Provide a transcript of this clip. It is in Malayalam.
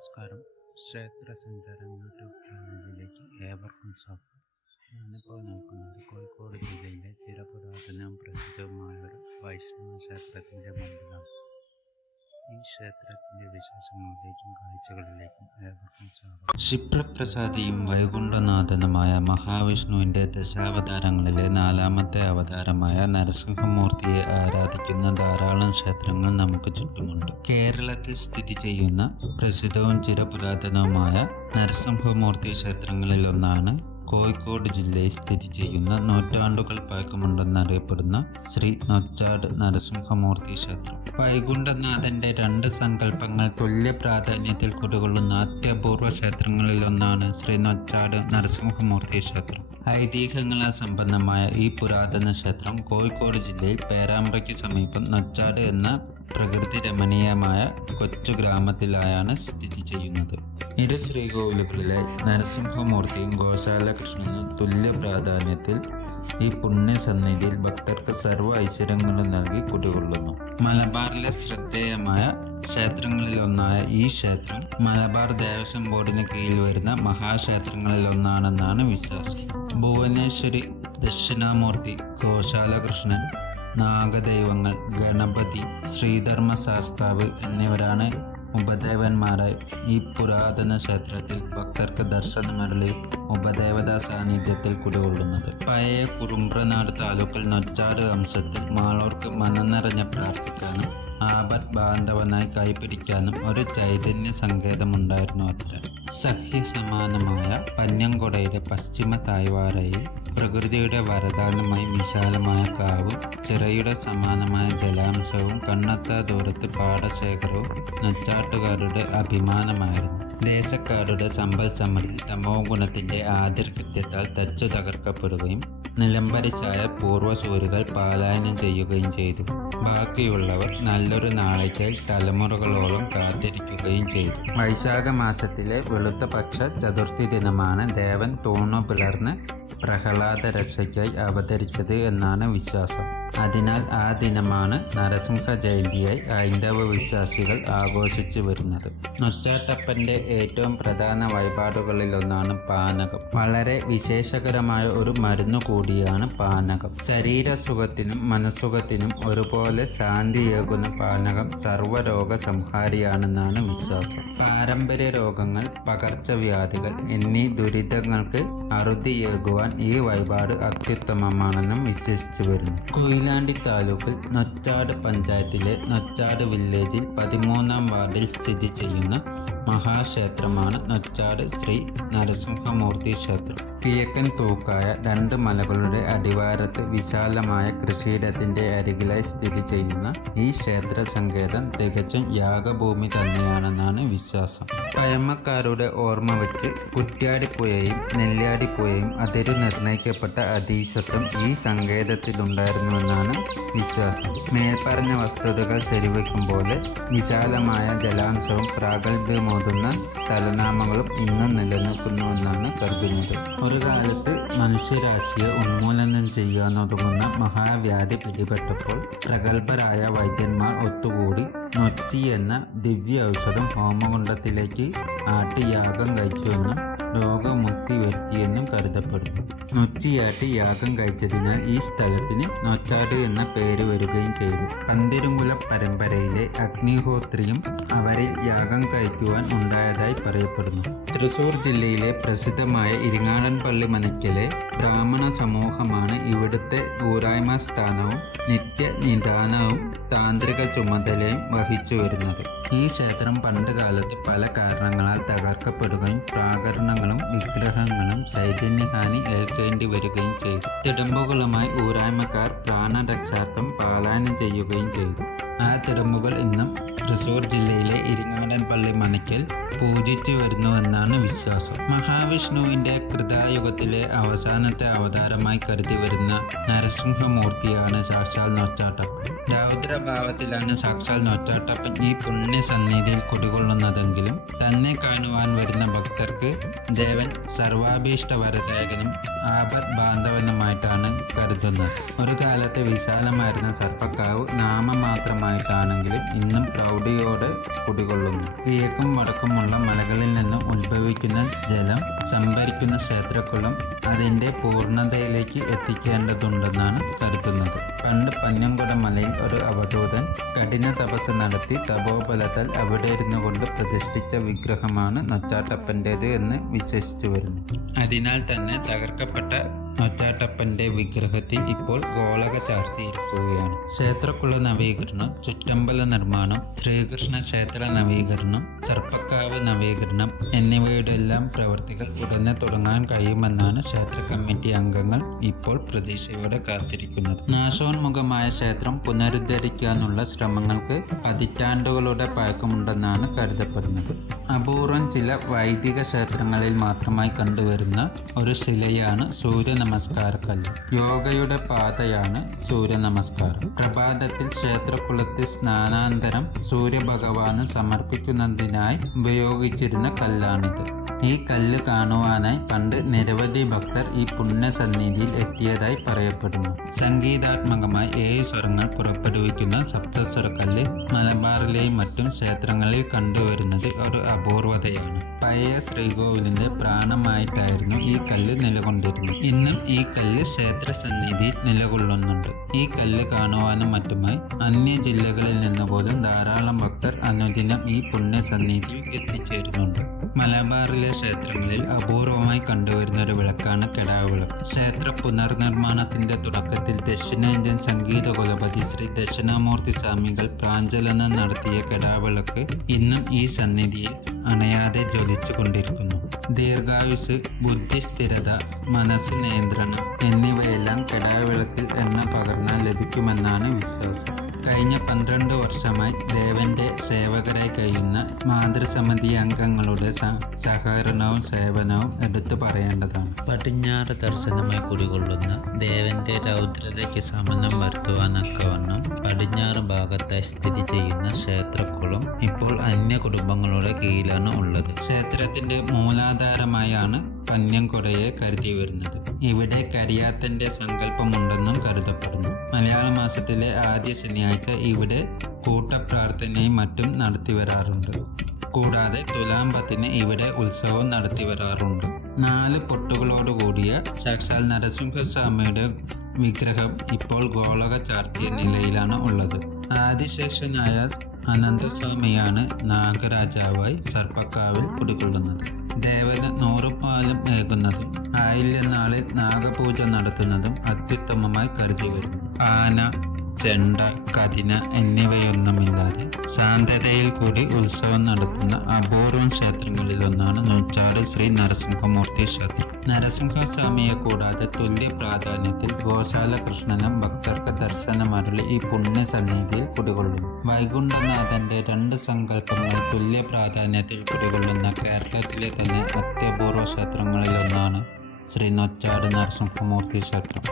നമസ്കാരം. ക്ഷേത്ര സഞ്ചാരം യൂട്യൂബ് ചാനലിലേക്ക് ഏവർക്കും സ്വാഗതം. ഞാനിപ്പോൾ നിൽക്കുന്നത് കോഴിക്കോട് ജില്ലയിലെ ചിരപുരാതനവും പ്രസിദ്ധവുമായ ഒരു വൈഷ്ണവ ക്ഷേത്രത്തിൻ്റെ മുമ്പിലാണ്. ഈ ക്ഷേത്രത്തിൻ്റെ വിശേഷങ്ങളിലേക്കും കാഴ്ചകളിലേക്കും ഏവർക്കും സ്വാഗതം. ക്ഷിപ്രപ്രസാദിയും വൈകുണ്ഠനാഥനുമായ മഹാവിഷ്ണുവിൻ്റെ ദശാവതാരങ്ങളിലെ 4ാമത്തെ അവതാരമായ നരസിംഹമൂർത്തിയെ ആരാധിക്കുന്ന ധാരാളം ക്ഷേത്രങ്ങൾ നമുക്ക് ചുറ്റുമുണ്ട്. കേരളത്തിൽ സ്ഥിതി ചെയ്യുന്ന പ്രസിദ്ധവും ചിരപുരാതനവുമായ നരസിംഹമൂർത്തി ക്ഷേത്രങ്ങളിലൊന്നാണ് കോഴിക്കോട് ജില്ലയിൽ സ്ഥിതി ചെയ്യുന്ന നൂറ്റാണ്ടുകൾ പഴക്കമുണ്ടെന്നറിയപ്പെടുന്ന ശ്രീ നൊച്ചാട് നരസിംഹമൂർത്തി ക്ഷേത്രം. വൈകുണ്ഠനാഥന്റെ 2 സങ്കല്പങ്ങൾ തുല്യ പ്രാധാന്യത്തിൽ കുടികൊള്ളുന്ന അത്യപൂർവ ക്ഷേത്രങ്ങളിലൊന്നാണ് ശ്രീ നൊച്ചാട് നരസിംഹമൂർത്തി ക്ഷേത്രം. ഐതിഹ്യങ്ങളാൽ സമ്പന്നമായ ഈ പുരാതന ക്ഷേത്രം കോഴിക്കോട് ജില്ലയിൽ പേരാമ്പ്രയ്ക്ക് സമീപം നൊച്ചാട് എന്ന പ്രകൃതി രമണീയമായ കൊച്ചു ഗ്രാമത്തിലായാണ് സ്ഥിതി ചെയ്യുന്നത്. ഇരു ശ്രീകോവിലുകളിലെ നരസിംഹമൂർത്തിയും ഗോശാല കൃഷ്ണനും തുല്യ പ്രാധാന്യത്തിൽ ഈ പുണ്യസന്നിധിയിൽ ഭക്തർക്ക് സർവ്വ ഐശ്വര്യങ്ങളും നൽകി കുടികൊള്ളുന്നു. മലബാറിലെ ശ്രദ്ധേയമായ ക്ഷേത്രങ്ങളിലൊന്നായ ഈ ക്ഷേത്രം മലബാർ ദേവസ്വം ബോർഡിന് കീഴിൽ വരുന്ന മഹാക്ഷേത്രങ്ങളിലൊന്നാണെന്നാണ് വിശ്വാസം. ഭുവനേശ്വരി, ദക്ഷിണാമൂർത്തി, ഗോശാല കൃഷ്ണൻ, നാഗദൈവങ്ങൾ, ഗണപതി, ശ്രീധർമ്മശാസ്താവ് എന്നിവരാണ് ഉപദേവന്മാരായി ഈ പുരാതന ക്ഷേത്രത്തിൽ ഭക്തർക്ക് ദർശനമരുളി ഉപദേവതാ സാന്നിധ്യത്തിൽ കുടികൊള്ളുന്നത്. പഴയ കുറുമ്പ്രനാട് താലൂക്കിൽ നൊച്ചാട് വംശത്തിൽ മാളോർക്ക് മനംനിറഞ്ഞ് പ്രാർത്ഥിക്കാനും ആപത് ബാന്ധവനായി കൈപിടിക്കാനും ഒരു ചൈതന്യ സങ്കേതമുണ്ടായിരുന്നു അത്ര. സഹ്യസമാനമായ പഞ്ഞംകൊടയുടെ പശ്ചിമ തായ്വാരയിൽ പ്രകൃതിയുടെ വരദാനമായി വിശാലമായ കാവും ചിറയുടെ സമാനമായ ജലാംശവും കണ്ണെത്താ ദൂരത്ത് പാടശേഖരവും നൊച്ചാട്ടുകാരുടെ അഭിമാനമായിരുന്നു. ദേശക്കാരുടെ സമ്പൽ സമൃദ്ധി തമോ ഗുണത്തിന്റെ ആധിർകൃത്യത്താൽ തച്ചു തകർക്കപ്പെടുകയും നിലംപരിശായ പൂർവ്വസൂരികൾ പലായനം ചെയ്യുകയും ചെയ്തു. ബാക്കിയുള്ളവർ നല്ലൊരു നാളേക്കായി തലമുറകളോളം കാത്തിരിക്കുകയും ചെയ്തു. വൈശാഖ മാസത്തിലെ വെളുത്ത പക്ഷ ചതുർത്ഥി ദിനമാണ് ദേവൻ തൂണു പിളർന്ന് പ്രഹ്ലാദ രക്ഷയ്ക്കായി അവതരിച്ചത് എന്നാണ് വിശ്വാസം. അതിനാൽ ആ ദിനമാണ് നരസിംഹ ജയന്തിയായി ഹൈന്ദവ വിശ്വാസികൾ ആഘോഷിച്ചു വരുന്നത്. നൊച്ചാട്ടപ്പൻ്റെ ഏറ്റവും പ്രധാന വഴിപാടുകളിലൊന്നാണ് പാനകം. വളരെ വിശേഷകരമായ ഒരു മരുന്ന് കൂടിയാണ് പാനകം. ശരീരസുഖത്തിനും മനസ്സുഖത്തിനും ഒരുപോലെ ശാന്തിയേകുന്ന പാനകം സർവ്വരോഗ സംഹാരിയാണെന്നാണ് വിശ്വാസം. പാരമ്പര്യ രോഗങ്ങൾ, പകർച്ചവ്യാധികൾ എന്നീ ദുരിതങ്ങൾക്ക് അറുതിയേകുവാൻ ഈ വഴിപാട് അത്യുത്തമമാണെന്നും വിശ്വസിച്ചു വരുന്നു. കൊയിലാണ്ടി താലൂക്കിൽ നൊച്ചാട് പഞ്ചായത്തിലെ നൊച്ചാട് വില്ലേജിൽ 13ാം വാർഡിൽ സ്ഥിതി ചെയ്യുന്ന മഹാക്ഷേത്രമാണ് നൊച്ചാട് ശ്രീ നരസിംഹമൂർത്തി ക്ഷേത്രം. കിഴക്കൻ തൂക്കായ 2 മലകളുടെ അടിവാരത്ത് വിശാലമായ കൃഷിയിടത്തിന്റെ അരികിലായി സ്ഥിതി ചെയ്യുന്ന ഈ ക്ഷേത്ര സങ്കേതം തികച്ചും യാഗഭൂമി തന്നെയാണെന്നാണ് വിശ്വാസം. പഴമക്കാരുടെ ഓർമ്മ വെച്ച് കുറ്റ്യാടിപ്പുഴയും നെല്ലിയാടിപ്പുഴയും അതിരു നിർണയിക്കപ്പെട്ട അതീശത്വം ഈ സങ്കേതത്തിലുണ്ടായിരുന്നുവെന്നാണ് വിശ്വാസം. മേൽപ്പറഞ്ഞ വസ്തുതകൾ ശരിവെക്കും പോലെ വിശാലമായ ജലാംശവും പ്രാഗൽഭ്യമോതുന്ന സ്ഥലനാമങ്ങളും ഇന്നും നിലനിൽക്കുന്നുവെന്നാണ് കരുതുന്നത്. ഒരു കാലത്ത് മനുഷ്യരാശിയെ ഉന്മൂലനം ചെയ്യാനൊതുങ്ങുന്ന മഹാവ്യാധി പിടിപെട്ടപ്പോൾ പ്രഗത്ഭരായ വൈദ്യന്മാർ ഒത്തുകൂടി നൊച്ചി എന്ന ദിവ്യ ഔഷധം ഹോമകുണ്ഡത്തിലേക്ക് ആട്ടി യാഗം കഴിച്ചുവെന്നും രോഗമുക്തി വരുത്തിയെന്നും കരുതപ്പെടുന്നു. നൊച്ചിയാട്ടി യാഗം കഴിച്ചതിനാൽ ഈ സ്ഥലത്തിന് നൊച്ചാട് എന്ന പേര് വരികയും ചെയ്തു. പന്തിരുങ്കുല പരമ്പരയിലെ അഗ്നിഹോത്രിയും അവരിൽ യാഗം കഴിക്കുവാൻ ഉണ്ടായതായി പറയപ്പെടുന്നു. തൃശൂർ ജില്ലയിലെ പ്രസിദ്ധമായ ഇരിങ്ങാടൻപള്ളി മനയ്ക്കലെ ബ്രാഹ്മണ സമൂഹമാണ് ഇവിടുത്തെ ഊരായ്മ സ്ഥാനവും നിത്യനിദാനവും താന്ത്രിക ചുമതലയും വഹിച്ചു വരുന്നത്. ഈ ക്ഷേത്രം പണ്ട് കാലത്ത് പല കാരണങ്ങളാൽ തകർക്കപ്പെടുകയും പ്രാകരണങ്ങളും വിഗ്രഹങ്ങളും ചൈതന്യഹാനി ഏൽക്കേണ്ടി വരികയും ചെയ്തു. തിടമ്പുകളുമായി ഊരായ്മക്കാർ പ്രാണരക്ഷാർത്ഥം പലായനം ചെയ്യുകയും ചെയ്തു. ആ തിടമ്പുകൾ ഇന്നും തൃശൂർ ജില്ലയിലെ ഇരിങ്ങാടൻപള്ളി മനയ്ക്കൽ പൂജിച്ചു വരുന്നുവെന്നാണ് വിശ്വാസം. മഹാവിഷ്ണുവിൻ്റെ കൃതായുഗത്തിലെ അവസാനത്തെ അവതാരമായി കരുതി വരുന്ന നരസിംഹമൂർത്തിയാണ് സാക്ഷാൽ നൊച്ചാട്ടപ്പൻ. രൗദ്രഭാവത്തിലാണ് സാക്ഷാൽ നൊച്ചാട്ടപ്പൻ ഈ പുണ്യസന്നിധിയിൽ കുടികൊള്ളുന്നതെങ്കിലും തന്നെ കാണുവാൻ വരുന്ന ഭക്തർക്ക് ദേവൻ സർവാഭീഷ്ടവരദായകനും ആപത് ബാന്ധവനുമായിട്ടാണ് കരുതുന്നത്. ഒരു കാലത്ത് വിശാലമായിരുന്ന സർപ്പക്കാവ് നാമമാത്രമായിട്ടാണെങ്കിലും ഇന്നും പ്രൗഢിയോടെ കുടികൊള്ളുന്നു. കിഴക്കും വടക്കുമുള്ള മലകളിൽ നിന്ന് ഉത്ഭവിക്കുന്ന ജലം സംഭരിക്കുന്ന ക്ഷേത്രക്കുളം അതിൻ്റെ പൂർണ്ണതയിലേക്ക് എത്തിക്കേണ്ടതുണ്ടെന്നാണ് കരുതുന്നത്. പണ്ട് പഞ്ഞംകുട മലയിൽ ഒരു അവധൂതൻ കഠിന തപസ് നടത്തി തപോബലത്താൽ അവിടെ ഇരുന്നു കൊണ്ട് പ്രതിഷ്ഠിച്ച വിഗ്രഹമാണ് നൊച്ചാട്ടപ്പൻ്റേത് എന്ന് വിശ്വസിച്ചു വരുന്നു. അതിനാൽ തന്നെ തകർക്കപ്പെട്ട നൊച്ചാട്ടപ്പൻ്റെ വിഗ്രഹത്തിൽ ഇപ്പോൾ ഗോളക ചാർത്തിയിരിക്കുകയാണ്. ക്ഷേത്രക്കുള നവീകരണം, ചുറ്റമ്പല നിർമ്മാണം, ശ്രീകൃഷ്ണ ക്ഷേത്ര നവീകരണം, സർപ്പക്കാവ് നവീകരണം എന്നിവയുടെ എല്ലാം പ്രവൃത്തികൾ ഉടനെ തുടങ്ങാൻ കഴിയുമെന്നാണ് ക്ഷേത്ര കമ്മിറ്റി അംഗങ്ങൾ ഇപ്പോൾ പ്രതീക്ഷയോടെ കാത്തിരിക്കുന്നത്. നാശോന്മുഖമായ ക്ഷേത്രം പുനരുദ്ധരിക്കാനുള്ള ശ്രമങ്ങൾക്ക് പതിറ്റാണ്ടുകളുടെ പഴക്കമുണ്ടെന്നാണ് കരുതപ്പെടുന്നത്. അപൂർവം ചില വൈദിക ക്ഷേത്രങ്ങളിൽ മാത്രമായി കണ്ടുവരുന്ന ഒരു ശിലയാണ് സൂര്യ നമസ്കാരക്കല്ല്. യോഗയുടെ പാതയാണ് സൂര്യ നമസ്കാരം. പ്രഭാതത്തിൽ ക്ഷേത്രകുളത്തിൽ സ്നാനാന്തരം സൂര്യഭഗവാന് സമർപ്പിക്കുന്നതിനായി ഉപയോഗിച്ചിരുന്ന കല്ലാണിത്. ഈ കല്ല് കാണുവാനായി പണ്ട് നിരവധി ഭക്തർ ഈ പുണ്യസന്നിധിയിൽ എത്തിയതായി പറയപ്പെടുന്നു. സംഗീതാത്മകമായി 7 സ്വരങ്ങൾ പുറപ്പെടുവിക്കുന്ന സപ്തസ്വരക്കല്ല് മലബാറിലെയും മറ്റും ക്ഷേത്രങ്ങളിൽ കണ്ടുവരുന്നത് ഒരു അപൂർവതയാണ്. പഴയ ശ്രീകോവിലിന്റെ പ്രാണമായിട്ടായിരുന്നു ഈ കല്ല് നിലകൊണ്ടിരുന്നത്. ഇന്നും ഈ കല്ല് ക്ഷേത്ര സന്നിധിയിൽ നിലകൊള്ളുന്നുണ്ട്. ഈ കല്ല് കാണുവാനും മറ്റുമായി അന്യ ജില്ലകളിൽ നിന്ന് പോലും ധാരാളം ഭക്തർ അനുദിനം ഈ പുണ്യസന്നിധിയിൽ എത്തിച്ചേരുന്നുണ്ട്. മലബാറിലെ ക്ഷേത്രങ്ങളിൽ അപൂർവമായി കണ്ടുവരുന്ന ഒരു വിളക്കാണ് കെടാവ് വിളക്ക്. ക്ഷേത്ര പുനർനിർമ്മാണത്തിന്റെ തുടക്കത്തിൽ ദക്ഷിണേന്ത്യൻ സംഗീത കുലപതി ശ്രീ ദക്ഷിണാമൂർത്തി സ്വാമികൾ പ്രാഞ്ചലനം നടത്തിയ കെടാവ് വിളക്ക് ഇന്നും ഈ സന്നിധിയിൽ അണയാതെ ജ്വലിച്ചു കൊണ്ടിരിക്കുന്നു. ദീർഘായുസ്, ബുദ്ധിസ്ഥിരത, മനസ്സ് നിയന്ത്രണം എന്നിവയെല്ലാം കെടാവ് വിളക്കിൽ എണ്ണ പകർന്നാൽ ലഭിക്കുമെന്നാണ് വിശ്വാസം. കഴിഞ്ഞ 12 വർഷമായി ദേവന്റെ സേവകരായി കഴിയുന്ന മാതൃസമിതി അംഗങ്ങളുടെ സഹകരണവും സേവനവും എടുത്തു പറയേണ്ടതാണ്. പടിഞ്ഞാറ് ദർശനമായി കുടികൊള്ളുന്ന ദേവന്റെ രൗദ്രതയ്ക്ക് ശമനം വരുത്തുവാനൊക്കവണ്ണം പടിഞ്ഞാറ് ഭാഗത്തായി സ്ഥിതി ചെയ്യുന്ന ക്ഷേത്രക്കുളം ഇപ്പോൾ അന്യ കുടുംബങ്ങളുടെ കീഴിലാണ് ഉള്ളത്. ക്ഷേത്രത്തിന്റെ മൂലാധാരമായാണ് പഞ്ഞംകുടയെ കരുതി വരുന്നത്. ഇവിടെ കരിയാത്തന്റെ സങ്കല്പമുണ്ടെന്നും കരുതപ്പെടുന്നു. മലയാള മാസത്തിലെ ആദ്യ ശനിയാഴ്ച ഇവിടെ കൂട്ടപ്രാർത്ഥനയും മറ്റും നടത്തി വരാറുണ്ട്. കൂടാതെ തുലാം 10-ന് ഇവിടെ ഉത്സവം നടത്തി വരാറുണ്ട്. 4 പൊട്ടുകളോടുകൂടിയ സാക്ഷാൽ നരസിംഹസ്വാമിയുടെ വിഗ്രഹം ഇപ്പോൾ ഗോളക ചാർത്തിയ നിലയിലാണ് ഉള്ളത്. ആദിശേഷനായ അനന്തസ്വാമിയാണ് നാഗരാജാവായി സർപ്പക്കാവിൽ കുടികൊള്ളുന്നത്. ദേവന് 100 പാലും ഏകുന്നതും ആയില്യനാളിൽ നാഗപൂജ നടത്തുന്നതും അത്യുത്തമമായി കരുതി വരുന്നു. ആന, ചെണ്ട, കതിന എന്നിവയൊന്നുമില്ലാതെ ശാന്തതയിൽ കൂടി ഉത്സവം നടത്തുന്ന അപൂർവം ക്ഷേത്രങ്ങളിലൊന്നാണ് നൂച്ചാട് ശ്രീ നരസിംഹമൂർത്തി ക്ഷേത്രം. നരസിംഹസ്വാമിയെ കൂടാതെ തുല്യ പ്രാധാന്യത്തിൽ ഗോശാല കൃഷ്ണനും ഭക്തർക്ക് ദർശനമരുളി ഈ പുണ്യസന്നിധിയിൽ കുടികൊള്ളുന്നു. വൈകുണ്ഠനാഥന്റെ 2 സങ്കല്പങ്ങൾ തുല്യ പ്രാധാന്യത്തിൽ കുടികൊള്ളുന്ന കേരളത്തിലെ തന്നെ അത്യപൂർവ ക്ഷേത്രങ്ങളിലൊന്നാണ് ശ്രീ നൊച്ചാട് നരസിംഹമൂർത്തി ക്ഷേത്രം.